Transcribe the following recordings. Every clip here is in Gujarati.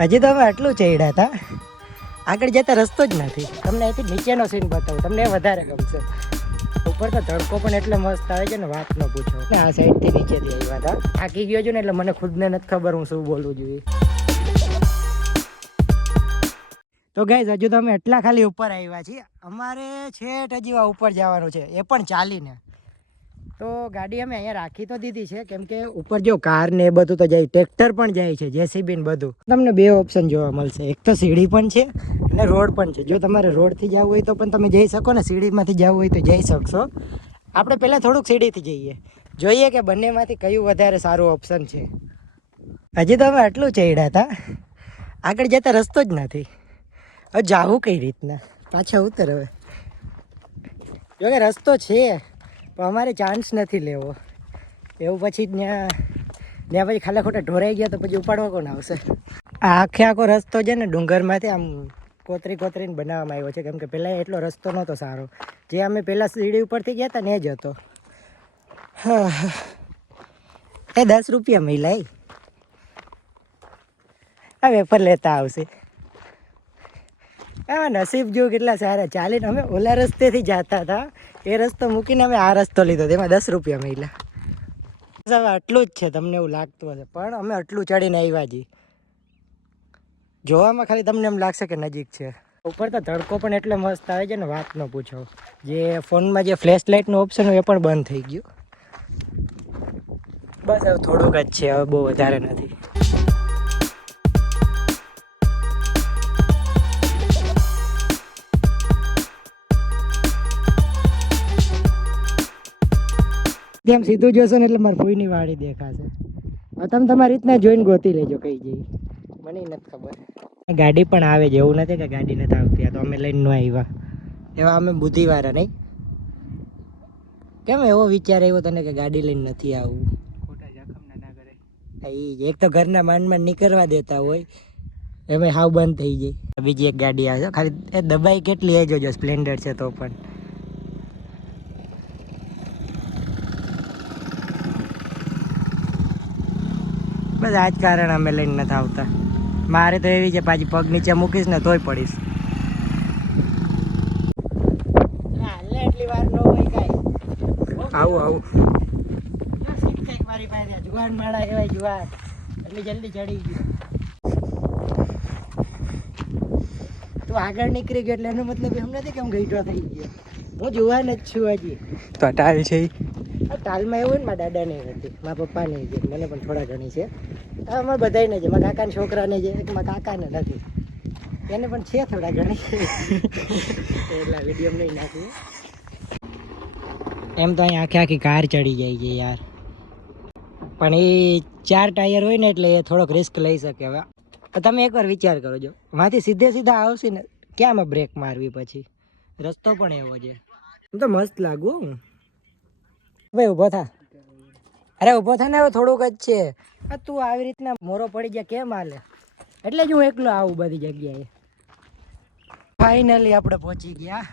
હજી તો અમે આટલું ચડ્યા હતા, આગળ જતા રસ્તો જ નથી. તમને અહીંથી નીચેનો સીન બતાવું, તમને એ વધારે ગમશે. ઉપર તો તડકો પણ એટલે મસ્ત આવે છે ને, વાત ન પૂછો. ને આ સાઈડથી નીચેથી આવ્યા હતા, થાકી ગયો છું ને એટલે મને ખુદને નથી ખબર હું શું બોલવું જોઈએ. તો ગાઈઝ હજુ તો અમે એટલા ખાલી ઉપર આવ્યા છીએ, અમારે છેટ હજી ઉપર જવાનું છે, એ પણ ચાલીને. તો ગાડી અમે અહીંયા રાખી તો દીધી છે, કેમ કે ઉપર જો કાર ને એ બધું તો જાય, ટ્રેક્ટર પણ જાય છે, જેસીબી ને બધું. તમને બે ઓપ્શન જોવા મળશે, એક તો સીડી પણ છે અને રોડ પણ છે. જો તમારે રોડથી જવું હોય તો પણ તમે જઈ શકો ને, સીડીમાંથી જવું હોય તો જઈ શકશો. આપણે પહેલાં થોડુંક સીડીથી જઈએ, જોઈએ કે બંનેમાંથી કયું વધારે સારું ઓપ્શન છે. હજી તો અમે આટલું ચડ્યા હતા, આગળ જતા રસ્તો જ નથી. હવે જાવું કઈ રીતના, પાછા ઉતર. હવે જો કે રસ્તો છે પણ અમારે ચાન્સ નથી લેવો. એવું પછી ત્યાં પછી ખાલી ખોટા ઢોરાઈ ગયા તો પછી ઉપાડવા કોણ આવશે. આ આખો રસ્તો છે ને ડુંગરમાંથી આમ કોતરીને બનાવવામાં આવ્યો છે, કેમ કે પહેલાં એટલો રસ્તો નહોતો સારો. જે અમે પહેલાં સીડી ઉપરથી ગયા હતા ને એ જ હતો. હા, એ 10 રૂપિયા મિલાય. આ વેફર લેતા આવશે. એમાં નસીબ જો કેટલા સારા, ચાલીને અમે ઓલા રસ્તેથી જતા હતા, એ રસ્તો મૂકીને અમે આ રસ્તો લીધો, એમાં 10 રૂપિયા મળ્યા. હવે આટલું જ છે, તમને એવું લાગતું હશે, પણ અમે આટલું ચડીને આવ્યા છીએ. જોવામાં ખાલી તમને એમ લાગશે કે નજીક છે. ઉપર તો તડકો પણ એટલે મસ્ત આવે છે ને, વાત ન પૂછો. જે ફોનમાં જે ફ્લેશ લાઇટનું ઓપ્શન હોય એ પણ બંધ થઈ ગયું. બસ હવે થોડુંક જ છે, હવે બહુ વધારે નથી. તેમ સીધું જોશો ને એટલે મારી ફોઈની વાડી દેખાશે. હવે તમે તમારી રીતના જોઈને ગોતી લેજો કઈ જઈ, મને નથી ખબર. ગાડી પણ આવે છે, એવું નથી કે ગાડી નથી આવતી. આ તો અમે લઈને ન આવ્યા, એવા અમે બુદ્ધિવાળા નહીં. કેમ એવો વિચાર આવ્યો તને કે ગાડી લઈને નથી આવવું? ખોટા જોખમના ના કરે. એક તો ઘરના માંડ નીકળવા દેતા હોય, એમાં હાવ બંધ થઈ જાય. બીજી એક ગાડી આવે છે, ખાલી એ દબાઈ કેટલી એ જોજો, સ્પ્લેન્ડર છે તો પણ. બસ આ જ કારણ અમે લઈને નથી આવતા. મારે તો એવી છે, પાછી પગ નીચે મૂકીશ ને તોય પડીશ. એટલી વાર ન હોય કાંઈ. આવું મારી પાસે જુવાન માળા કહેવાય, જુવાન એટલી જલ્દી ચડી ગયું. તું આગળ નીકળી ગયો એટલે એનો મતલબ એમ નથી કે હું ગઈઢો થઈ ગયો. હું જુવાન જ છું હજી. તો ટાલ છે, ટાલમાં એવું ને મારા દાદાને હતી, મારા પપ્પાને છે, મને પણ થોડા ઘણી છે. અમારે બધાને છે, મારા કાકાના છોકરાને છે, મારા કાકાને નથી, એને પણ છે થોડા ઘણી. એટલા વિડીયો નહીં નાખીએ. એમ તો અહીં આખી કાર ચડી જાય છે યાર, પણ એ 4 ટાયર હોય ને એટલે એ થોડોક રિસ્ક લઈ શકે. હવે તમે એકવાર વિચાર કરો, જો માંથી સીધા આવશે ને, ક્યાંમાં બ્રેક મારવી પછી? રસ્તો પણ એવો છે. એમ તો મસ્ત લાગુ. ભાઈ ઊભો થા, અરે ઊભો થા ને, હવે થોડુંક જ છે. તું આવી રીતના મોરો પડી ગયા કેમ હાલે? એટલે જ હું એકલો આવું બધી જગ્યાએ. ફાઇનલી આપણે પહોંચી ગયા.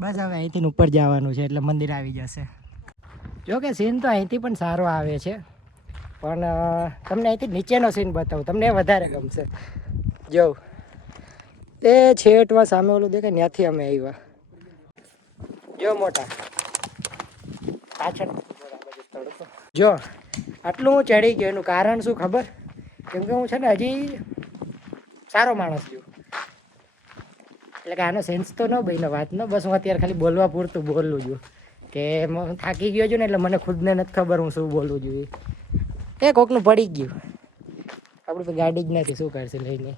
બસ હવે અહીંથી ઉપર જવાનું છે એટલે મંદિર આવી જશે. જો કે સીન તો અહીંથી પણ સારો આવે છે, પણ તમને અહીંથી નીચેનો સીન બતાવું, તમને એ વધારે ગમશે. જો એ છેટમાં સામે ઓલું દેખાય, ત્યાંથી અમે આવ્યા. જો મોટા પાછળ જો આટલું હું ચડી ગયો, એનું કારણ શું ખબર? કેમ કે હું છે ને હજી સારો માણસ છું, એટલે કે આનો સેન્સ તો ન બન્યો વાતનો. બસ હું અત્યારે ખાલી બોલવા પૂરતું બોલું છું કે હું થાકી ગયો છું ને એટલે મને ખુદને નથી ખબર હું શું બોલવું જોઈએ. એ કોકનું પડી ગયું, આપણે તો ગાડી જ નથી, શું કરશે લઈને?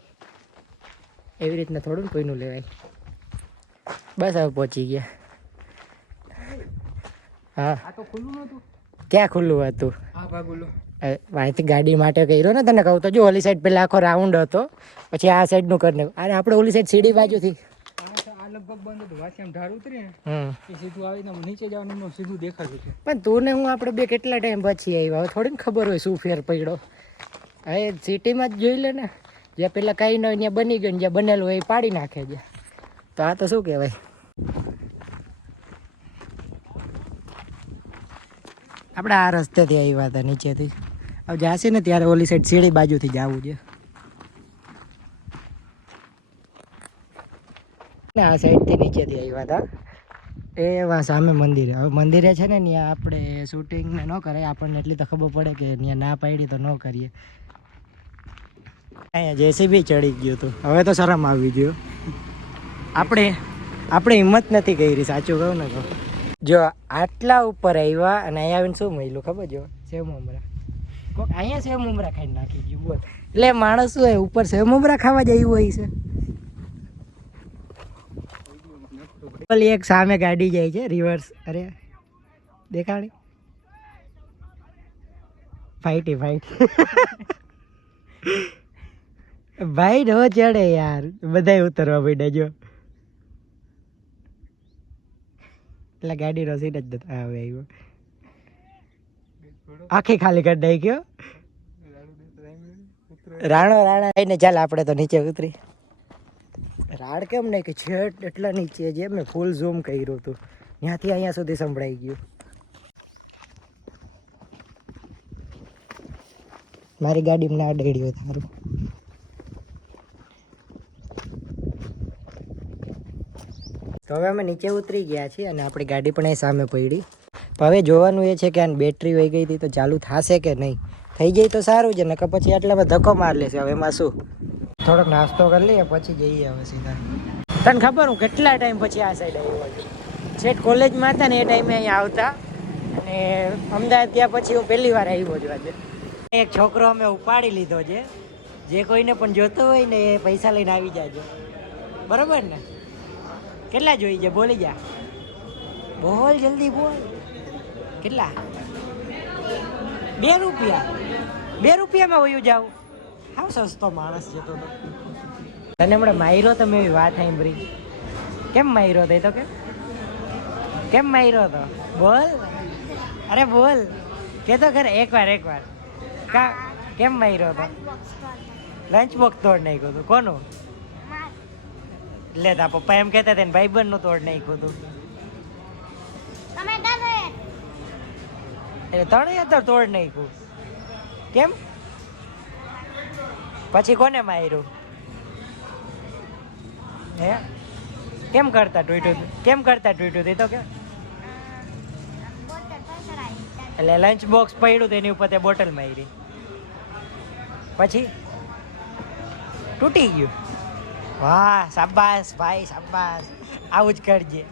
એવી રીતના થોડું કોઈનું લેવાય. બસ હવે પહોંચી ગયા. હા, ક્યાં ખુલ્લું હતું? અહીંથી ગાડી માટે કર્યો ને, તને કહું તો. જો ઓલી સાઈડ પેલા આખો રાઉન્ડ હતો, પછી આ સાઈડ નું કરીને. અરે આપણે ઓલી સાઈડ સીડી બાજુથી પણ તું ને હું આપણે બે કેટલા ટાઈમ પછી આવ્યા, હવે થોડી ખબર હોય શું ફેર પડ્યો. હવે સિટીમાં જ જોઈ લે ને, જ્યાં પેલા કઈ ન હોય ત્યાં બની ગયું, જ્યાં બનેલું હોય એ પાડી નાખે છે. તો આ તો શું કહેવાય? આપણે આ રસ્તેથી આવ્યા હતા નીચેથી. હવે જાશે ને ત્યારે ઓલી સાઈડ સીડી બાજુથી જવું છે. ને આ સાઈડથી નીચેથી આવ્યા હતા એ વા સામે મંદિર. હવે મંદિરે છે ને ત્યાં આપણે શૂટિંગ ને ન કરે, આપણને એટલી તો ખબર પડે કે ત્યાં ના પાડી તો ન કરીએ. અહીંયા જેસીબી ચડી ગયું હતું, હવે તો શરમ આવી ગયો. આપણે હિંમત નથી કરી, સાચું કહું ને તો. જો આટલા ઉપર આવ્યા અને અહીંયા આવીને શું મળ્યું ખબર? જો સેવ મમરા, કોક અહીંયા સેવ મમરા ખાઈને નાખી ગયું. બોલ, એટલે માણસ શું હોય ઉપર સેવ મમરા ખાવા જ આવ્યું હોય છે. એક સામે ગાડી જાય છે રિવર્સ. અરે દેખાડી ફાઈટી ભાઈ નો ચડે યાર, બધાય ઉતરવા પડ્યા. જો એટલે ગાડી નો સીટ જ હવે આવ્યો, આખી ખાલી કરી નાખ્યો. રાણા ને ચાલ આપણે તો નીચે ઉતરી. રાડ કેમ નહીં કે છેટ એટલા નીચે જે મેં ફૂલ ઝૂમ કર્યું હતું, ત્યાંથી અહીંયા સુધી સંભળાઈ ગયું. મારી ગાડીમાં ના અડેડ્યો તારું. તો હવે અમે નીચે ઉતરી ગયા છીએ અને આપણી ગાડી પણ એ સામે પડી. હવે જોવાનું એ છે કે આની બેટરી વહી ગઈ હતી તો ચાલુ થશે કે નહીં. થઈ જાય તો સારું છે, નકર પછી આટલામાં ધક્કો માર લેશે. હવે એમાં શું, થોડોક નાસ્તો કરી લઈએ પછી જઈએ હવે સીધા. તને ખબર હું કેટલા ટાઈમ પછી આ સાઈડ આવ્યો છું. છેટ કોલેજમાં હતા ને એ ટાઈમે અહીંયા આવતા, અને અમદાવાદ ત્યાં પછી હું પહેલી વાર આવ્યો છું આજે. એક છોકરો અમે ઉપાડી લીધો છે, જે કોઈને પણ જોતો હોય ને એ પૈસા લઈને આવી જાજો, બરોબર ને? કેટલા જોઈ છે બોલી જા, બોલ જલ્દી બોલ. કેટલા? 2 રૂપિયા? 2 રૂપિયામાં વયું જાવ? હાવ સસ્તો માણસ જતો હતો. તને હમણાં માર્યો તો મેં એવી વાત સાંભળી. કેમ માર્યો હતો? એ તો કેમ માર્યો હતો? બોલ, અરે બોલ, કે તો ખરે એકવાર કા કેમ માર્યો હતો? લંચ બોક્સ તોડ નાખ્યો હતું. કોનું? લે તા પપ્પા એમ કહેતા હતા ને ભાઈબંધ નું તોડ નાખ્યું હતું. એટલે ત્રણેય તો તોડ નાખ્યું. કેમ? પછી કોને માર્યું? હે કેમ કરતા તૂટ્યું તો કે? એટલે લંચ બોક્સ પડ્યું તો એની ઉપર તે બોટલ મારી, પછી તૂટી ગયું. વાહ શાબાશ ભાઈ શાબાશ, આવું જ કરજે.